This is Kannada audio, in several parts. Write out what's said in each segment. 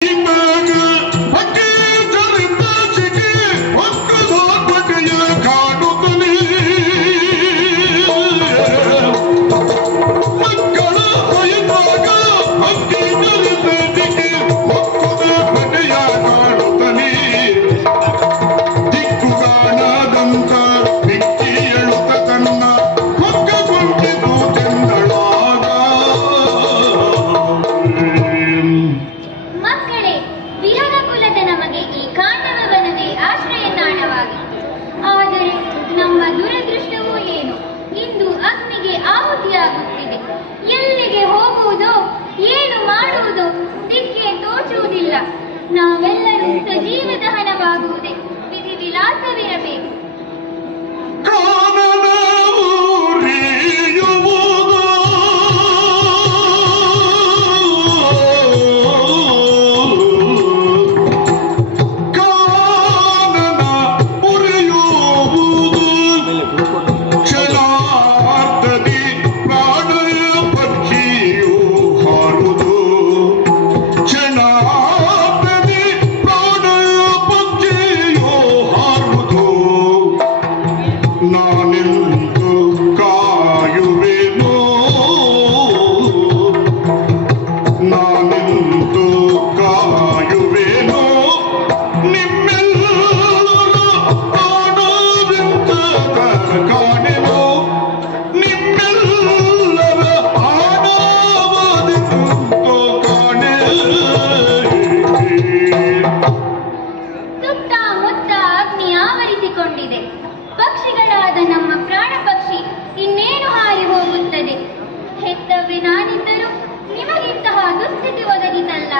Keep ದೋಚುವುದಿಲ್ಲ ನಾವೆಲ್ಲರೂ ಸಜೀವ ದಹನವಾಗುವುದೇ. ಆವರಿಸಿಕೊಂಡಿದೆ ಪಕ್ಷಿಗಳಾದ ನಮ್ಮ ಪ್ರಾಣ ಪಕ್ಷಿ ಇನ್ನೇನು ಹಾರಿ ಹೋಗುತ್ತದೆ? ಹೆತ್ತವೇ ನಾನಿದ್ದರೂ ನಿಮಗಿಂತಹ ದುಸ್ಥಿತಿ ಒದಗಿತಲ್ಲ.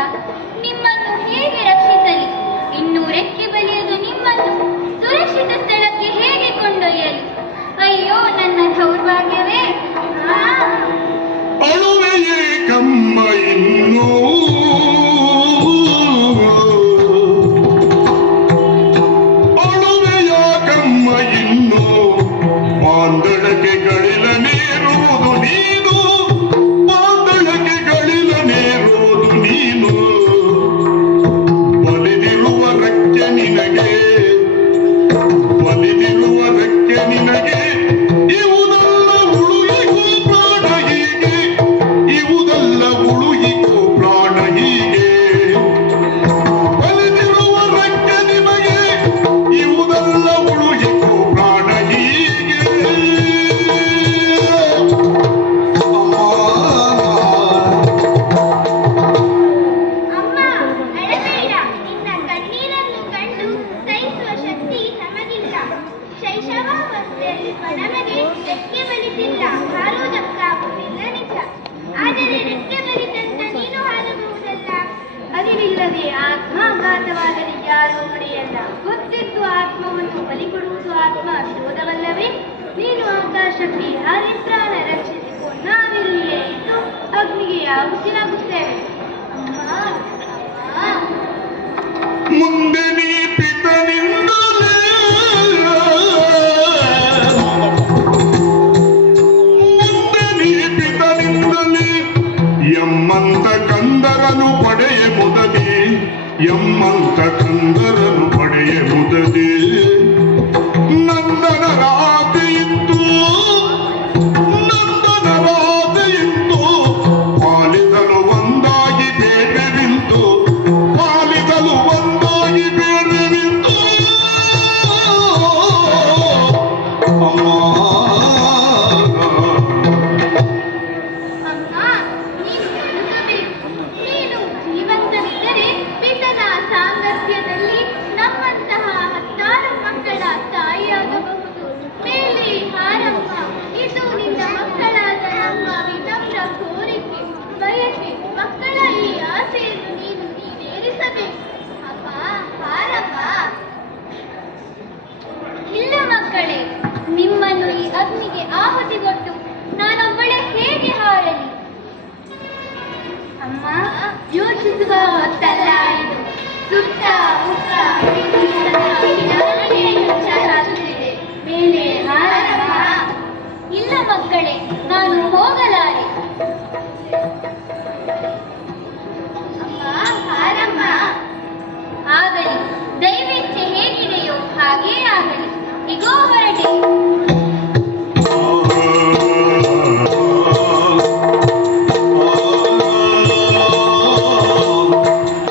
ನಮಗೆ ರೆಕ್ಕೆ ಬಲಿಸಿಲ್ಲ ಹಾರುವುದಕ್ಕಾಗುವುದಿಲ್ಲ ನಿಜ ಆದರೆ ರೆಕ್ಕೆ ಬಲಿತಂತ ನೀನು ಹಾರಬಹುದಲ್ಲ ಅದಿನಿಲ್ಲದೆ ಆತ್ಮಾಘಾತವಾದರೆ ಯಾರೂ ಹೊಡೆಯಲ್ಲ ಗೊತ್ತಿದ್ದು ಆತ್ಮವನ್ನು ಬಲಿಕೊಡುವುದು ಆತ್ಮ ಶೋಧವಲ್ಲವೇ? ನೀನು ಆಕಾಶಕ್ಕೆ ಹಾರಿಪ್ರಾಣ ರಕ್ಷಿಸಿಕೊ ನಾವಿಲ್ಲಿಯೇ ಇದ್ದು ಅಗ್ನಿಗೆ ಆಹುತಿಯಾಗುತ್ತೇವೆ. ಅಮ್ಮ தகந்தரன் படைய முதலே ನಿಮ್ಮನ್ನು ಈ ಅಗ್ನಿಗೆ ಆಹುತಿಗೊಟ್ಟು ನಾನೊಬ್ಬಳೆ ಹೇಗೆ ಹಾರಲಿ? ಅಮ್ಮ ಯೋಚಿಸುವ ಹೊತ್ತಲ್ಲ